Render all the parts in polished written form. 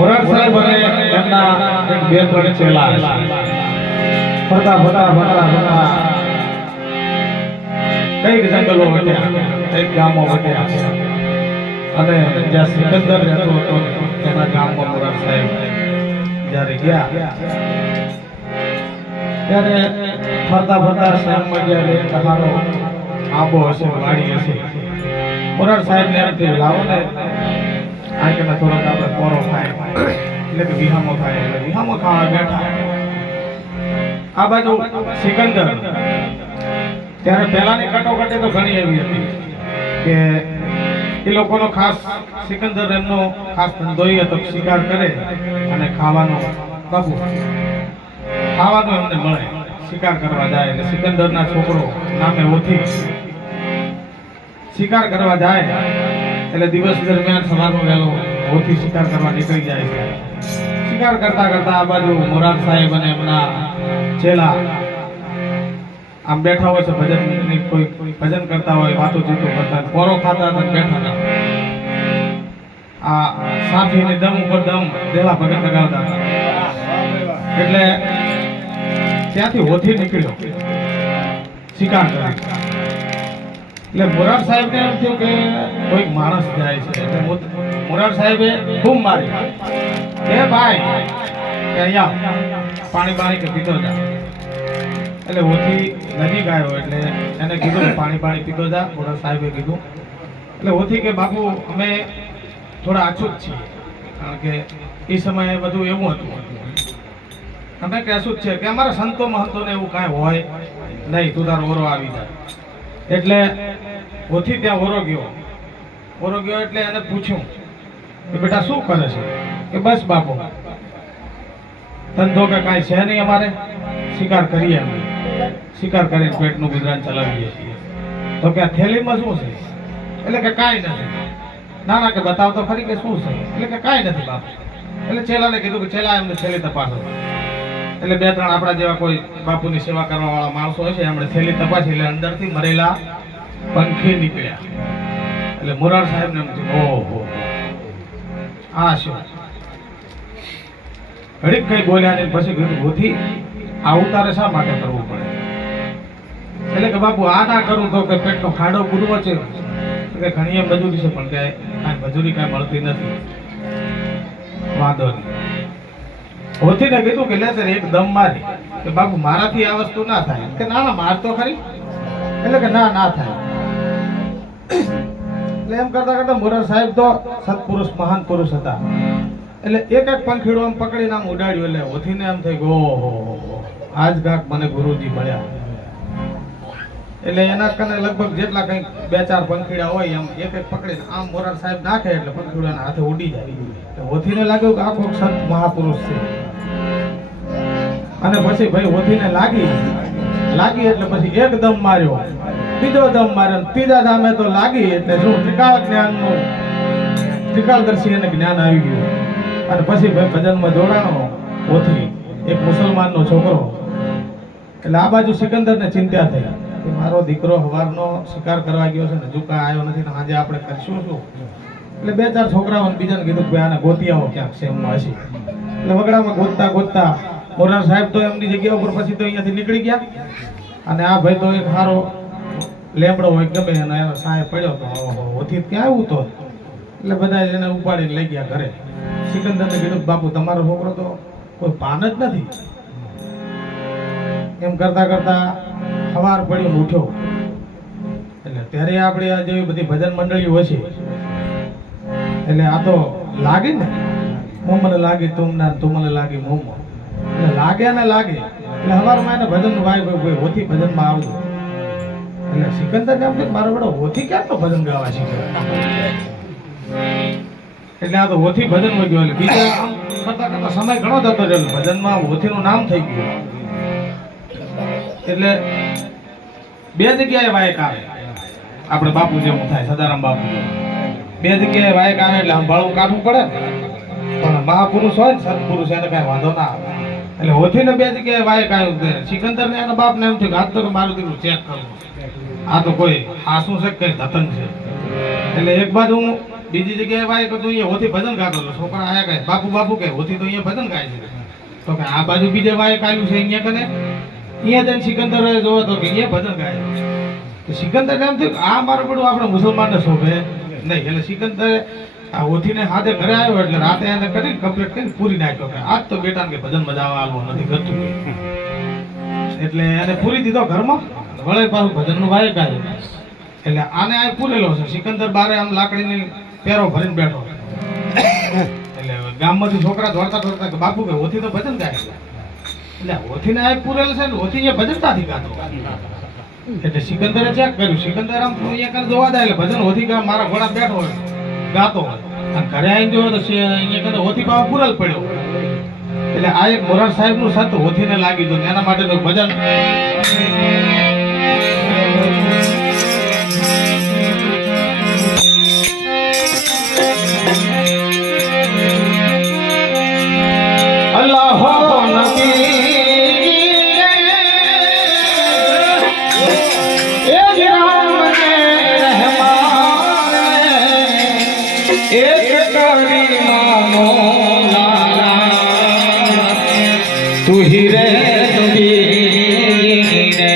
મોરાર સાહેબ અને એમના એક બે ત્રણ ચેલા ફરતા કઈક જંગલો વટ્યા, કઈક ગામો વટ્યા અને જ્યાં સિકંદર રહેતો હતો એના ગામમાં મોરાર સાહેબ જ્યારે ગયા ત્યારે ફરતા શ્યામમાં જ્યારે તમારો આંબો હશે, વાડી હશે, મોરાર સાહેબ ને એમ થયું લાવો ને આ કે થોડોક આપણે કોરો થાય એટલે કે વિહામો થાય, એટલે વિહામો ખાવા બેઠા. આ બાજુ સિકંદર ત્યારે પહેલાની કટોકટી તો ઘણી એવી હતી કે એ લોકોનો ખાસ સિકંદર એમનો ખાસ ધંધો હતો, શિકાર કરે અને ખાવાનું બાપુ ખાવાનું એમને મળે, શિકાર કરવા જાય. એટલે સિકંદરના છોકરો નામે ઓથી શિકાર કરવા જાય એટલે દિવસ દરમિયાન સવારનો વહેલો ઓથી શિકાર કરવા નીકળી જાય છે. શિકાર કરતા આ બાજુ મોરાર સાહેબ અને એમના ચેલા આમ બેઠા હોય છે, ભજન કોઈ ભજન કરતા હોય, વાતો ચીતો કરતા, કોરો ખાતા હતા, બેઠા હતા. આ સાફીની દમ ઉપર દમ દેલા ભગત લગાવતા હતા. એટલે ત્યાંથી હોથી નીકળ્યો શિકાર કરી. એટલે મોરાર સાહેબ ને એમ થયું કે કોઈક માણસ જાય છે. એટલે મોરાર સાહેબે ખૂબ મારી એ ભાઈ કે અહીંયા પાણી કે પીતો જા. એટલે હોથી નજીક આવ્યો એટલે એને કીધું પાણી પીતો જા. મોરાર સાહેબે કીધું એટલે હોથી કે બાપુ અમે થોડા આછું જ છીએ, કારણ કે એ સમયે બધું એવું હતું, અમે કહેશું જ છે કે અમારા સંતો મહંતોને એવું કાંઈ હોય નહીં, તું તારો ઓરો આવી જાય. એટલે હોથી ત્યાં ઓરો ગયો એટલે એને પૂછ્યું કે બેટા શું કરે છે? કે બસ બાપુ ધંધો કે કાંઈ છે નહીં, અમારે શિકાર કરીએ, અમે શિકાર કરીને પેટનું ગુજરાન ચલાવીએ છીએ. તો કે આ થેલીમાં શું છે? એટલે કે કાંઈ નથી. ના કે બતાવ તો ખરી કે શું છે? એટલે કે કાંઈ નથી બાપુ. એટલે ચેલાને કીધું કે ચેલા એમને થેલી તપાસો. એટલે બે ત્રણ આપણા જેવા કોઈ બાપુની સેવા કરવા વાળા માણસો હોય છે, એમણે થેલી તપાસી. એટલે અંદરથી મરેલા પંખી નીકળ્યા. એટલે મોરાર સાહેબ ને એમ થયું ઓહો આ શું? ઘડીક કઈ બોલ્યા ને પછી કીધું હોથી આવું તારે શા માટે કરવું પડે? એટલે કે બાપુ આ ના કરું તો કે પેટનો ખાડો પૂરવો છે, કે ઘણી મજૂરી છે પણ કે કાંઈ મજૂરી કાંઈ મળતી નથી. વાંધો નહીં. હોથીને કીધું કે લે તારે એક દમ મારી. કે બાપુ મારાથી આ વસ્તુ ના થાય. કે ના માર તો ખરી. એટલે કે ના થાય. એટલે એમ કરતા મોરાર સાહેબ તો સત્પુરુષ મહાન પુરુષ હતા. એટલે એક પંખીડો આમ પકડીને આમ ઉડાડ્યું. એટલે હોથીને એમ થઈ ગયો ઓહો આજ ગાક મને ગુરુજી મળ્યા. એટલે એના કને લગભગ જેટલા કંઈક બે ચાર પંખીડા હોય એમ એક પકડીને આમ મોરાર સાહેબ નાખે એટલે પંખીડાના હાથે ઉડી જાય. હોથીને લાગ્યું કે આખો સંત મહાપુરુષ છે. અને પછી ભાઈ હોથીને લાગી એટલે પછી એક દમ માર્યો, બીજો દમ માર્યો, ત્રીજા દામે તો લાગી એટલે શું ત્રિકાળદર્શી એને જ્ઞાન આવી ગયું. અને પછી ભાઈ ભજનમાં જોડાણો હોથી, એક મુસલમાનનો છોકરો. એટલે આ બાજુ સિકંદરને ચિંતા થઈ કે મારો દીકરો સવારનો શિકાર કરવા ગયો છે ને હજુ કાંઈ આવ્યો નથી, ને આજે આપણે કરશું શું? એટલે બે ચાર છોકરાઓને બીજાને કીધું કે આને ગોતી આવો ક્યાંક છે એમમાં હશે. એટલે વગડામાં ગોતતા મોરાર સાહેબ તો એમની જગ્યા ઉપર પછી તો અહીંયાથી નીકળી ગયા. અને આ ભાઈ તો એક સારો લેમડો હોય ગમે અને એનો સાહેબ પડ્યો તો હોથી ક્યાં આવ્યું તો. એટલે બધા એને ઉપાડીને લઈ ગયા ઘરે. સિકંદરને કીધું બાપુ તમારો છોકરો તો કોઈ પાન જ નથી. એમ કરતા સવાર પડ્યો ઉઠ્યો. એટલે ત્યારે આપણે આ જેવી બધી ભજન મંડળીઓ હશે એટલે આ તો લાગે ને મને લાગે તું મને લાગી મોમો. એટલે લાગે એટલે સવારમાં એને ભજન ભાઈ હોથી ભજનમાં આવજો. એટલે સિકંદર ને એમ કે મારો બેડો હોથી ક્યાંનો ભજન ગાવા શીખે. એટલે આ તો હોથી ભજનમાં ગયો. એટલે બીજા કરતા સમય ઘણો જતો રહ્યો. ભજનમાં હોથીનું નામ થઈ ગયું. એટલે બે જગ્યાએ વાયક આવે. આપણે બાપુ જેવું થાય, સદારામ બાપુ બે જગ્યાએ વાયક આવે એટલે સંભાળવું કાઢવું પડે. પણ મહાપુરુષ હોય ને સત્પુરુષ એને કઈ વાંધો ના આવે. એટલે હોથીને બે જગ્યાએ વાયક આવ્યું. સિકંદર ને એના બાપ ને એમ થયું આજ તો મારું દીકરું ચેક કરવું, આ તો કોઈ હાસું છે કઈ ધતન છે. એટલે એક બાજુ બીજી જગ્યાએ ભાઈ તો તું અહીંયા હોથી ભજન ગાતો હતો, છોકરા આયા કહે બાપુ બાપુ કહે હોથી તો અહીંયા ભજન ગાય છે, તો કે આ બાજુ બીજે ભાઈ કાલ્યું છે અહીંયા કને, અહીંયા જઈને સિકંદર જોવો તો કે અહીંયા ભજન ગાય. તો સિકંદર એમ થયું આ મારું બધું આપણે મુસલમાનને શોભે નહીં, એટલે સિકંદરે આ હોથીને હાથે ઘરે આવ્યો એટલે રાતે એને કરી કમ્પ્લીટ કરી પૂરી નાખ્યો કે આજ તો બેટાને કે ભજન મજાવા આલવો નથી ગતું, એટલે એને પૂરી દીધો ઘરમાં. વળે પાછું ભજનનું ભાઈ ગાય એટલે આને આ પૂરેલો છે. સિકંદર બારે આમ લાકડીની પેરો ભરીને બેઠો, એટલે ગામમાંથી છોકરા દોડતા દોડતા કે બાપુ કે હોથી તો ભજન ગાય, એટલે હોથીને આ પૂરેલ છે ને હોથી એ ભજન નથી ગાતો. એટલે સિકંદરે ચેક કર્યું, સિકંદર આમ અહીંયા કાંઈ જોવા જાય એટલે ભજન હોથી ગા મારા ઘોડા બેઠો હોય ગાતો હોય, અને ઘરે આવીને જોયો તો અહીંયા કાંઈ હોથી બાવા પૂરેલ પડ્યો. એટલે આ એક મોરાર સાહેબનું સત હોથીને લાગી ગયું, એના માટે તો ભજન અલ્લાહો નબી એ રામ ને રહેમાન એક કરી માનો લાલા તું હી રે નબી રે.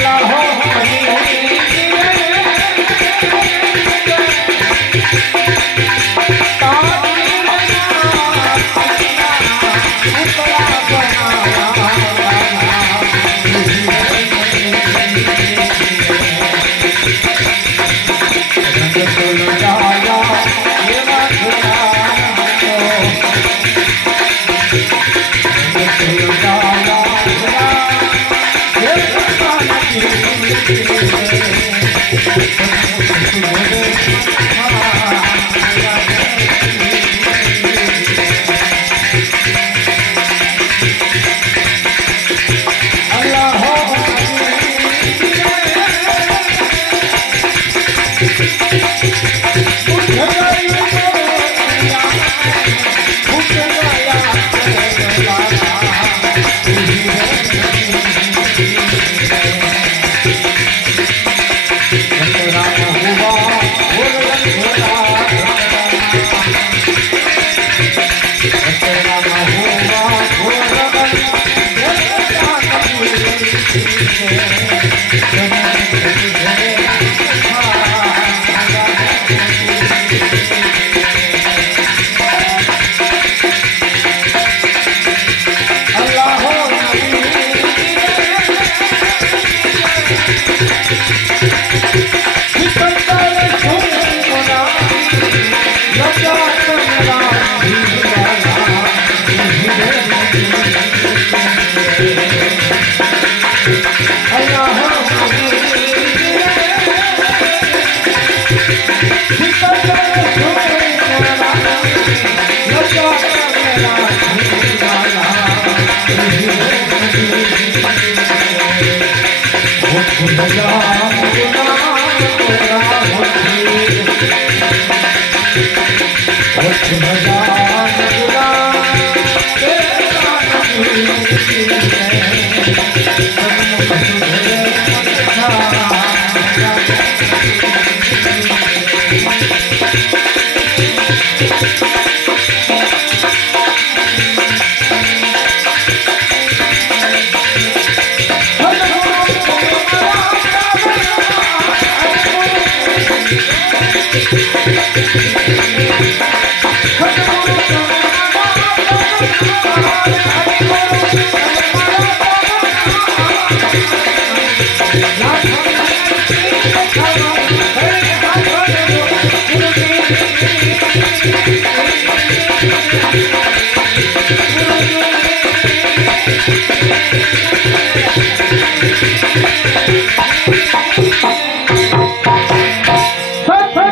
Allah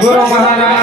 ગુરુ મહારાજ